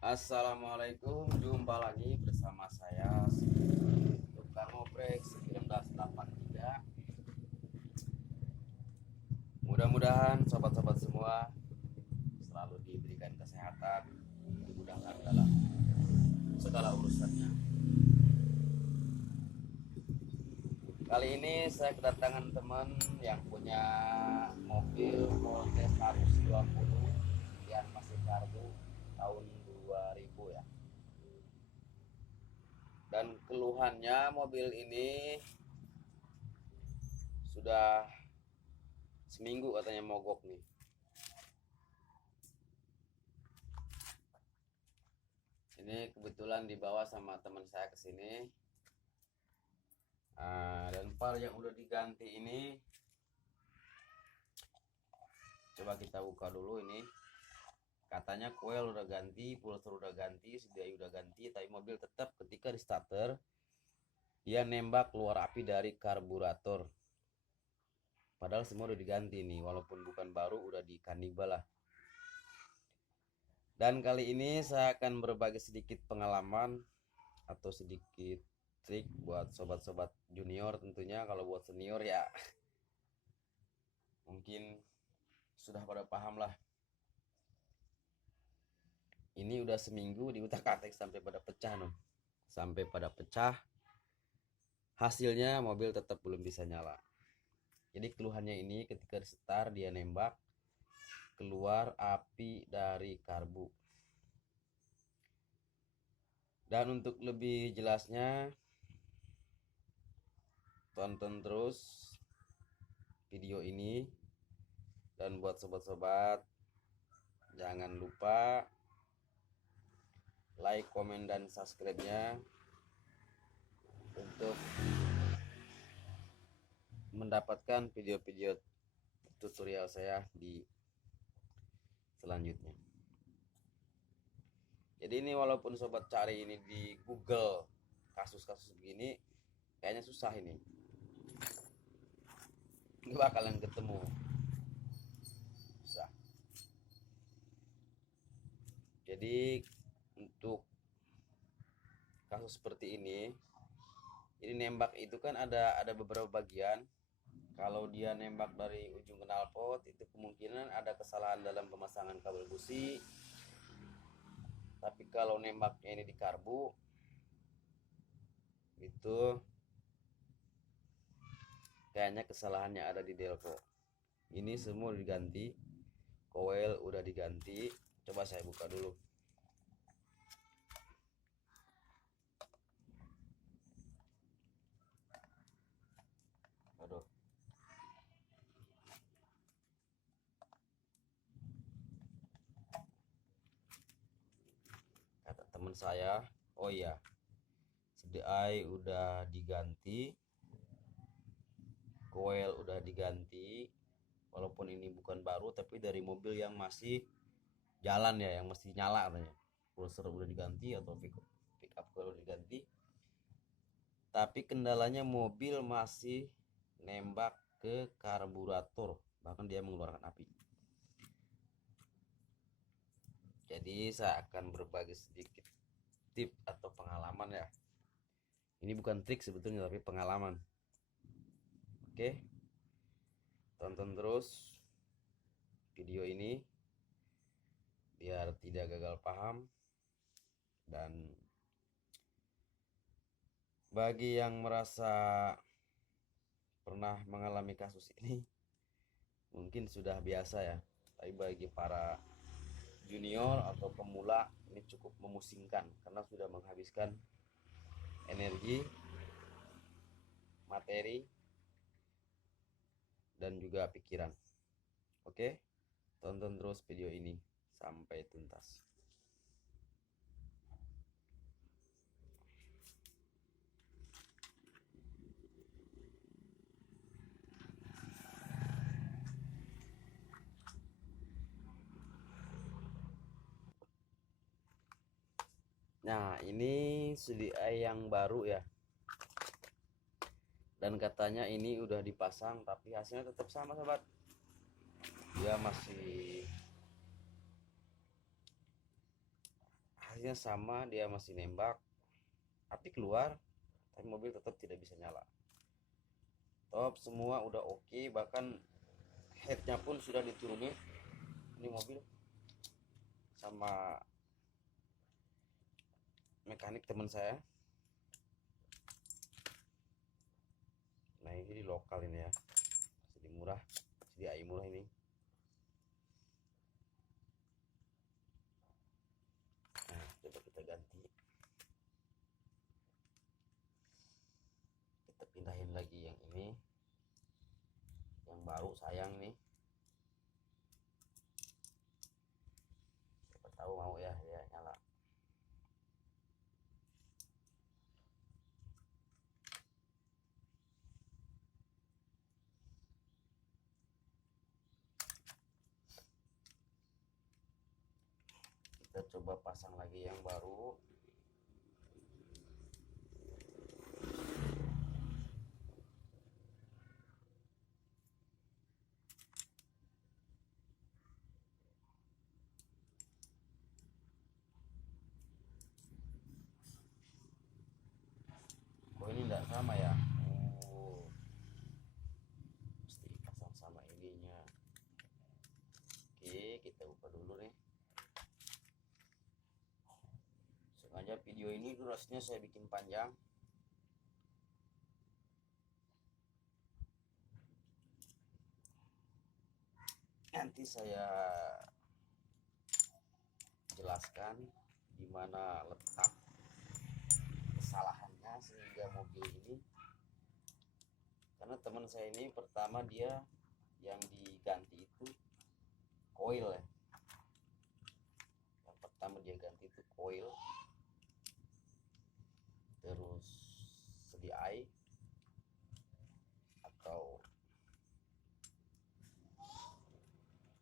Assalamualaikum, jumpa lagi bersama saya Tukang Oprek 1983. Mudah-mudahan sobat-sobat semua selalu diberikan kesehatan, dimudahkan dalam segala urusannya. Kali ini saya kedatangan teman yang punya mobil Voltes 120 yang masih karbu tahun 2000 ya. Dan keluhannya mobil ini sudah seminggu katanya mogok nih. Ini kebetulan dibawa sama teman saya ke sini. Dan par yang udah diganti ini coba kita buka dulu ini. Katanya coil udah ganti, pulser udah ganti, sedia udah ganti, tapi mobil tetap ketika di starter dia nembak keluar api dari karburator. Padahal semua udah diganti nih, walaupun bukan baru, udah di kanibal lah. Dan kali ini saya akan berbagi sedikit pengalaman atau sedikit trik buat sobat-sobat junior tentunya. Kalau buat senior ya mungkin sudah pada paham lah. Ini udah seminggu diutak-atik sampai pada pecah no. Sampai pada pecah. Hasilnya mobil tetap belum bisa nyala. Jadi keluhannya ini ketika di start dia nembak keluar api dari karbu. Dan untuk lebih jelasnya tonton terus video ini. Dan buat sobat-sobat jangan lupa like, komen, dan subscribe-nya untuk mendapatkan video-video tutorial saya di selanjutnya. Jadi ini walaupun sobat cari ini di Google kasus-kasus begini kayaknya susah ini. Nggak bakalan ketemu. Susah. Jadi untuk kasus seperti ini nembak itu kan ada beberapa bagian. Kalau dia nembak dari ujung knalpot itu kemungkinan ada kesalahan dalam pemasangan kabel busi. Tapi kalau nembaknya ini di karbu itu kayaknya kesalahannya ada di delco. Ini semua diganti, coil udah diganti. Coba saya buka dulu. Aduh. Kata teman saya, oh iya, CDI udah diganti, coil udah diganti, walaupun ini bukan baru tapi dari mobil yang masih jalan ya, yang masih nyala katanya. Pulser udah diganti atau pick up coil udah diganti, tapi kendalanya mobil masih nembak ke karburator, bahkan dia mengeluarkan api. Jadi saya akan berbagi sedikit tip atau pengalaman ya. Ini bukan trik sebetulnya tapi pengalaman. Oke, tonton terus video ini biar tidak gagal paham. Dan bagi yang merasa pernah mengalami kasus ini mungkin sudah biasa ya, tapi bagi para junior atau pemula ini cukup memusingkan karena sudah menghabiskan energi, materi, dan juga pikiran. Oke, tonton terus video ini sampai tuntas. Nah, ini CDI yang baru ya. Dan katanya ini udah dipasang tapi hasilnya tetap sama sobat. Dia masih operasinya sama, dia masih nembak, api keluar, tapi mobil tetap tidak bisa nyala. Top semua udah oke, bahkan headnya pun sudah diturunin. Ini mobil sama mekanik teman saya. Nah ini di lokal ini ya, masih murah, masih AI murah ini. Nah coba kita ganti, kita pindahin lagi yang ini, yang baru sayang nih. Siapa tahu mau ya dia nyala. Kita coba pasang lagi yang baru. Oh ini enggak sama ya. Oh mesti pasang sama ininya. Oke kita buka dulu nih. Sengaja video ini durasinya saya bikin panjang. Nanti saya jelaskan di mana letak kesalahannya sehingga mobil ini, karena teman saya ini pertama dia yang diganti itu koil ya. Yang pertama dia ganti itu koil, terus CDI atau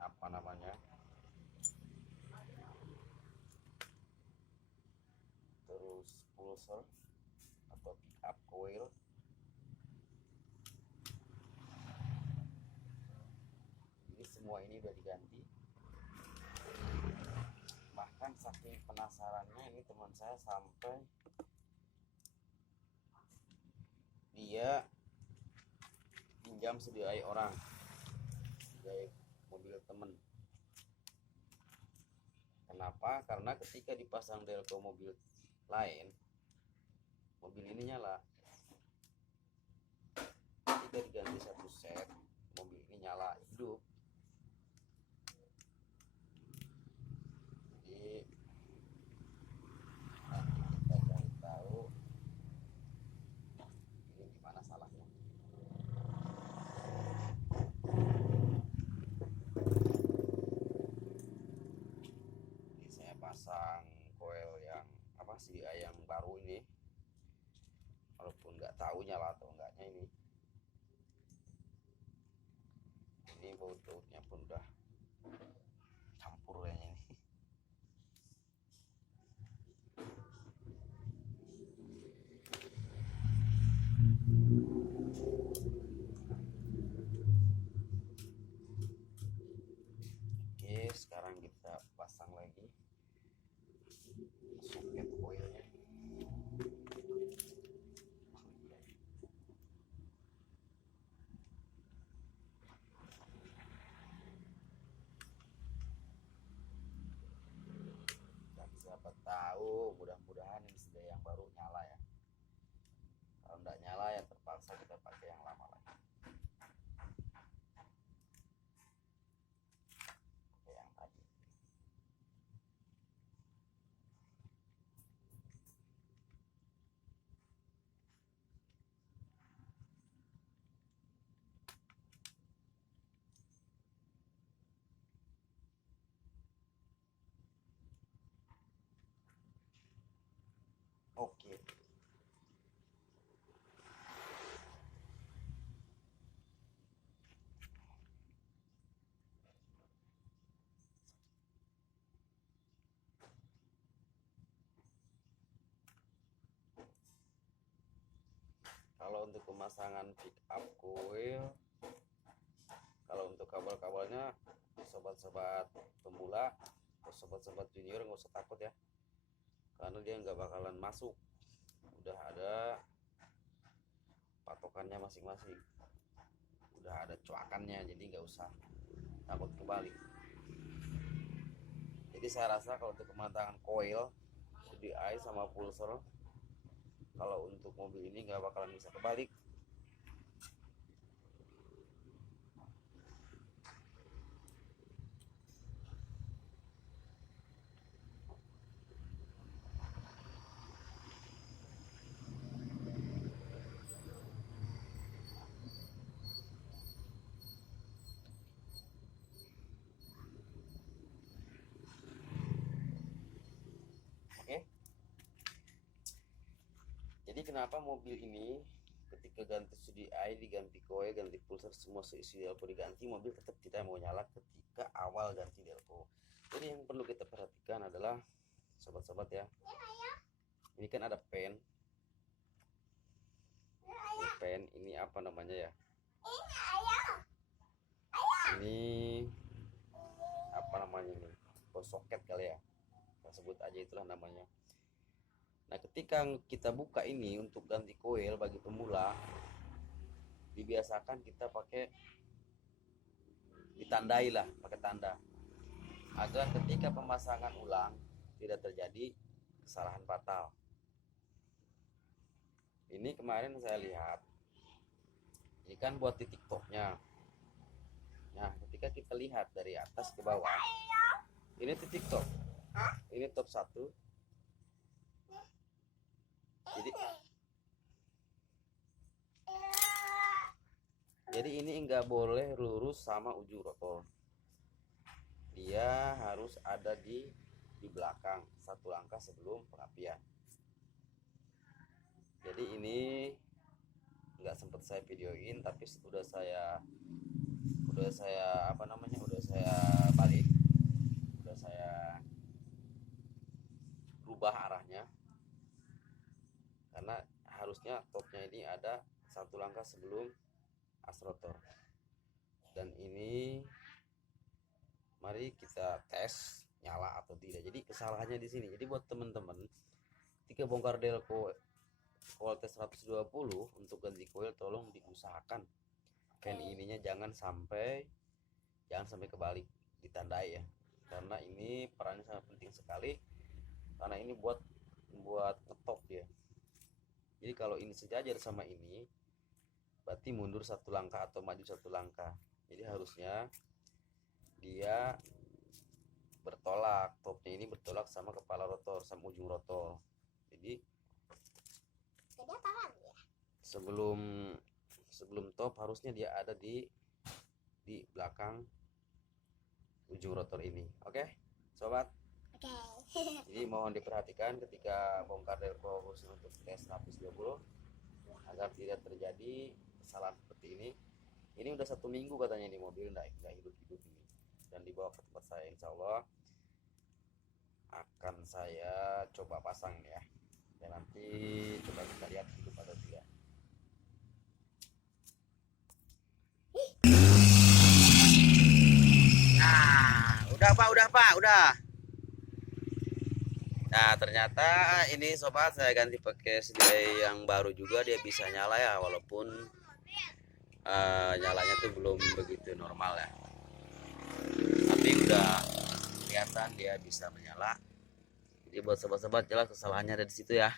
apa namanya, terus pulser atau pick up coil. Jadi semua ini udah diganti. Bahkan saking penasarannya ini teman saya sampai dia pinjam CDI orang, CDI mobil temen. Kenapa? Karena ketika dipasang delco mobil lain, mobil ini nyala. Ketika diganti satu set, mobil ini nyala hidup. Jadi nanti kita cari tahu ini gimana salahnya. Ini saya pasang coil yang apa sih yang baru ini, walaupun nggak tahu nyala atau enggaknya ini. Ini baut-bautnya pun udah campur kayaknya ini. Oke sekarang kita pasang lagi soket coilnya. Dan siapa tahu mudah-mudahan ini sudah yang baru nyala ya. Kalau nggak nyala ya terpaksa kita pakai yang lama lagi. Pakai yang tadi. Oke. Kalau untuk pemasangan pick up coil, kalau untuk kabel-kabelnya sobat-sobat pemula atau sobat-sobat junior nggak usah takut ya. karena dia nggak bakalan masuk, udah ada patokannya masing-masing, udah ada coakannya, jadi nggak usah takut kebalik. Jadi saya rasa kalau untuk pematangan coil CDI sama pulser, kalau untuk mobil ini nggak bakalan bisa kebalik. Oke. Jadi kenapa mobil ini ketika ganti CDI, diganti coil, ganti pulser, semua seisi delco diganti, mobil tetap tidak mau nyala ketika awal ganti delco. Jadi yang perlu kita perhatikan adalah sobat-sobat ya, ini kan ada pen, ini apa namanya ya, ini apa namanya ini, soket kali ya, kita sebut aja itulah namanya. Nah ketika kita buka ini untuk ganti coil bagi pemula, dibiasakan kita pakai, ditandai lah pakai tanda, agar ketika pemasangan ulang tidak terjadi kesalahan fatal. Ini kemarin saya lihat, ini kan buat titik topnya. Nah ketika kita lihat dari atas ke bawah, ini titik top, ini top 1. Jadi ini enggak boleh lurus sama ujung rotor, dia harus ada di belakang, satu langkah sebelum pengapian. Jadi ini nggak sempat saya videoin, tapi udah saya balik, udah saya rubah arahnya, karena harusnya topnya ini ada satu langkah sebelum as rotor. Dan ini mari kita tes nyala atau tidak. Jadi kesalahannya di sini. Jadi buat teman-teman, ketika bongkar delco voltage 120 untuk ganti coil, tolong diusahakan fan ininya jangan sampai kebalik, ditandai ya, karena ini perannya sangat penting sekali, karena ini buat ngetop dia. Jadi kalau ini sejajar sama ini, berarti mundur satu langkah atau maju satu langkah. Jadi harusnya dia bertolak, topnya ini bertolak sama kepala rotor, sama ujung rotor. Jadi sebelum top harusnya dia ada di belakang ujung rotor ini. Oke sobat, jadi mohon diperhatikan ketika bongkar delco khusus untuk tes 120, agar tidak terjadi kesalahan seperti ini. Ini udah 1 minggu katanya ini mobil nggak hidup ini, dan dibawa ke tempat saya. Insya Allah akan saya coba pasang ya, dan nanti coba kita lihat hidup atau tidak. Nah udah pak, udah. Nah ternyata ini sobat saya ganti pakai CDI yang baru juga, dia bisa nyala ya, walaupun nyalanya tuh belum begitu normal ya, tapi udah kelihatan dia bisa menyala. Jadi buat sobat-sobat, jelas kesalahannya ada di situ ya.